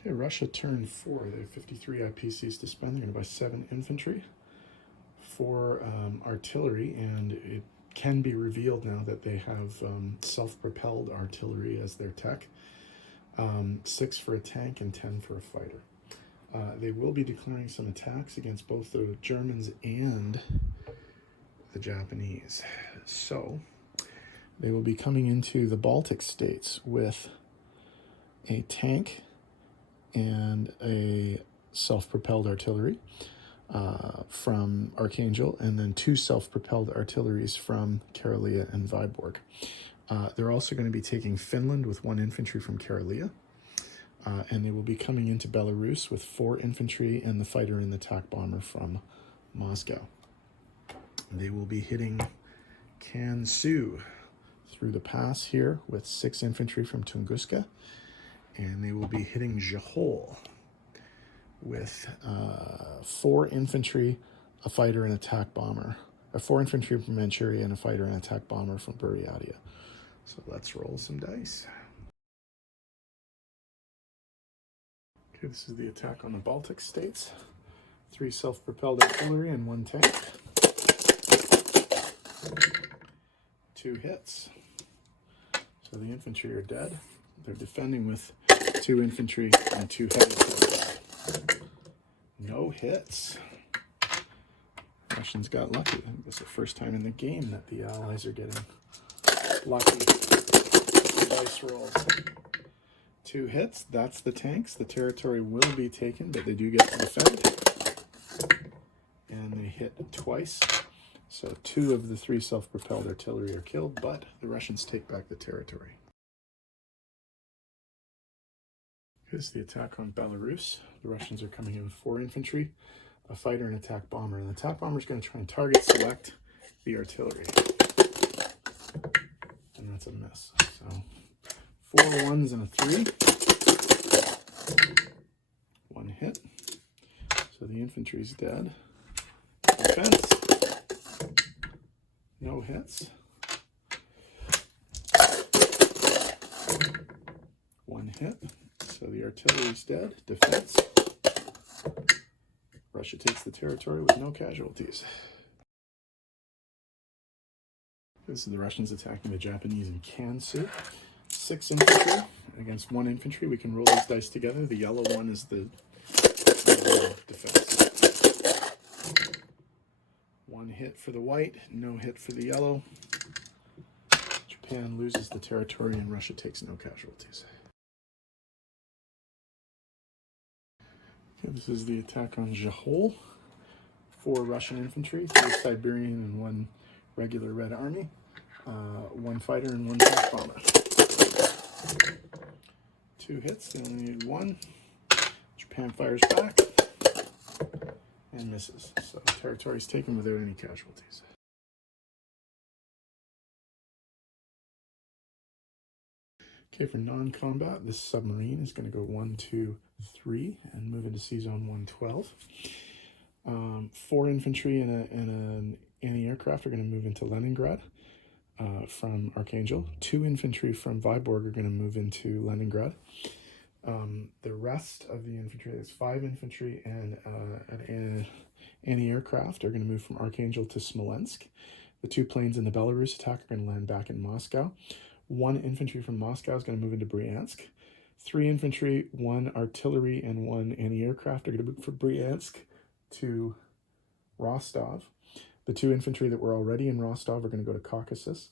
Okay, Russia turn 4. They have 53 IPCs to spend. They're going to buy 7 infantry, 4 artillery, and it can be revealed now that they have self-propelled artillery as their tech. 6 for a tank and 10 for a fighter. They will be declaring some attacks against both the Germans and the Japanese. So they will be coming into the Baltic states with a tank and a self-propelled artillery from Archangel, and then 2 self-propelled artilleries from Karelia and Vyborg. They're also going to be taking Finland with 1 infantry from Karelia, and they will be coming into Belarus with 4 infantry and the fighter and the attack bomber from Moscow. They will be hitting Kansu through the pass here with 6 infantry from Tunguska, and they will be hitting Zhehol with 4 infantry, a fighter, and attack bomber. 4 infantry from Manchuria and a fighter and attack bomber from Buryatia. So let's roll some dice. Okay, this is the attack on the Baltic states. 3 self-propelled artillery and 1 tank. 2 hits. So the infantry are dead. They're defending with 2 infantry and 2 heavy hitters. No hits. Russians got lucky. I think this is the first time in the game that the Allies are getting lucky dice rolls. 2 hits. That's the tanks. The territory will be taken, but they do get to defend. And they hit twice. So 2 of the 3 self-propelled artillery are killed, but the Russians take back the territory. Here's the attack on Belarus. The Russians are coming in with 4 infantry, a fighter, and an attack bomber. And the attack bomber is going to try and target select the artillery. And that's a miss. So 4 1s and a 3. 1 hit. So the infantry's dead. Defense. No hits. 1 hit. So the artillery's dead. Defense. Russia takes the territory with no casualties. This is the Russians attacking the Japanese in Kansu. 6 infantry against 1 infantry. We can roll these dice together. The yellow one is the defense. 1 hit for the white, no hit for the yellow. Japan loses the territory and Russia takes no casualties. Okay, this is the attack on Zhehol. 4 Russian infantry, 3 Siberian and 1 regular Red Army, 1 fighter and 1 tank bomber. 2 hits, they only need 1. Japan fires back and misses. So the territory is taken without any casualties. Okay, for non-combat, this submarine is going to go 1, 2, 3 and move into Sea Zone 112. 4 infantry and an anti-aircraft are going to move into Leningrad from Archangel. 2 infantry from Vyborg are going to move into Leningrad. The rest of the infantry, there's 5 infantry and an anti-aircraft are going to move from Archangel to Smolensk. The 2 planes in the Belarus attack are going to land back in Moscow. 1 infantry from Moscow is going to move into Bryansk. 3 infantry, 1 artillery, and 1 anti-aircraft are going to move from Bryansk to Rostov. The 2 infantry that were already in Rostov are going to go to Caucasus.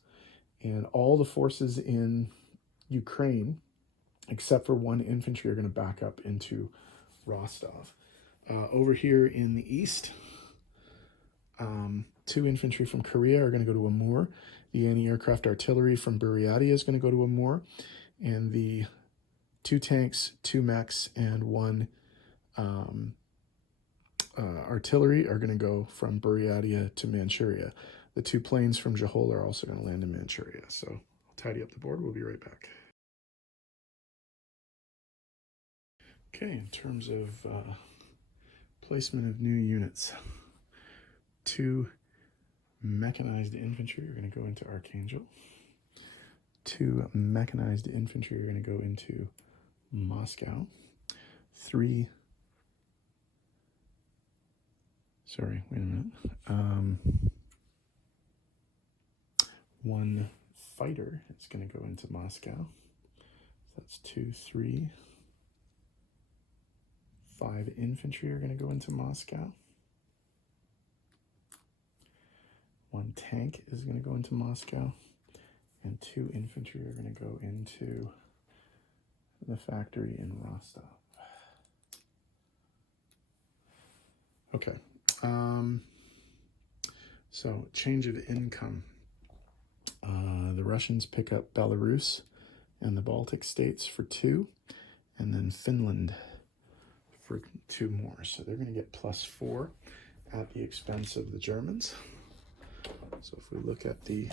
And all the forces in Ukraine, except for 1 infantry, are going to back up into Rostov. Over here in the east, 2 infantry from Korea are going to go to Amur. The anti-aircraft artillery from Buryatia is going to go to Amur. And the 2 tanks, 2 mechs, and 1 artillery are going to go from Buryatia to Manchuria. The 2 planes from Zhehol are also going to land in Manchuria. So I'll tidy up the board. We'll be right back. Okay, in terms of placement of new units, 2 mechanized infantry are going to go into Archangel. 2 mechanized infantry are going to go into Moscow. 3. Sorry, wait a minute. 1 fighter is going to go into Moscow. So that's 2, 3. 5 infantry are going to go into Moscow. 1 tank is going to go into Moscow. And 2 infantry are going to go into the factory in Rostov. Okay. So change of income. The Russians pick up Belarus and the Baltic states for 2, and then Finland for 2 more. So they're going to get +4 at the expense of the Germans. So if we look at the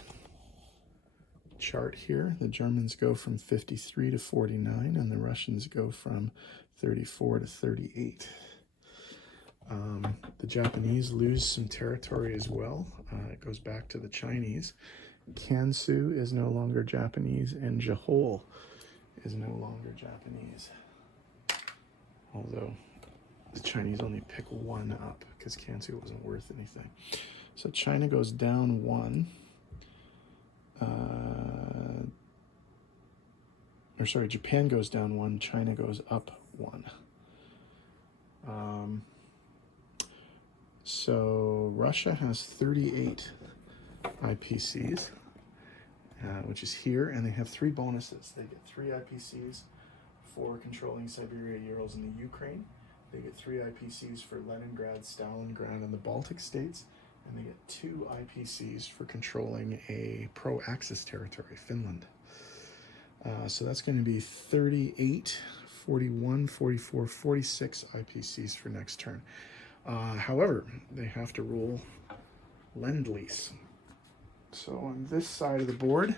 chart here, the Germans go from 53 to 49, and the Russians go from 34 to 38. The Japanese lose some territory as well. It goes back to the Chinese. Kansu is no longer Japanese, and Jahol is no longer Japanese. Although the Chinese only pick 1 up because Kansu wasn't worth anything. So China goes down 1. Japan goes down 1. China goes up 1. So Russia has 38 IPCs, which is here, and they have 3 bonuses. They get 3 IPCs for controlling Siberia, Urals, and the Ukraine. They get 3 IPCs for Leningrad, Stalingrad, and the Baltic states, and they get 2 IPCs for controlling a pro-Axis territory, Finland. So that's going to be 38, 41, 44, 46 IPCs for next turn. However, they have to roll Lend-Lease. So on this side of the board,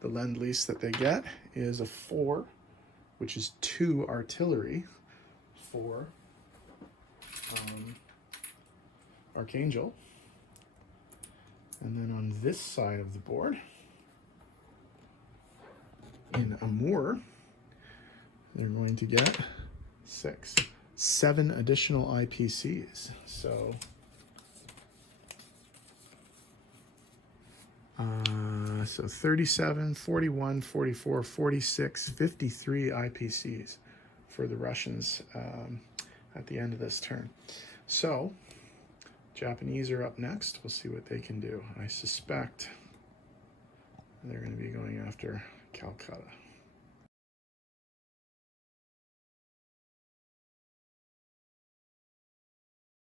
the Lend-Lease that they get is a 4, which is 2 artillery for Archangel. And then on this side of the board, in Amur, they're going to get 7 additional IPCs. So so 37, 41, 44, 46, 53 IPCs for the Russians at the end of this turn. So Japanese are up next. We'll see what they can do. I suspect they're going to be going after Calcutta.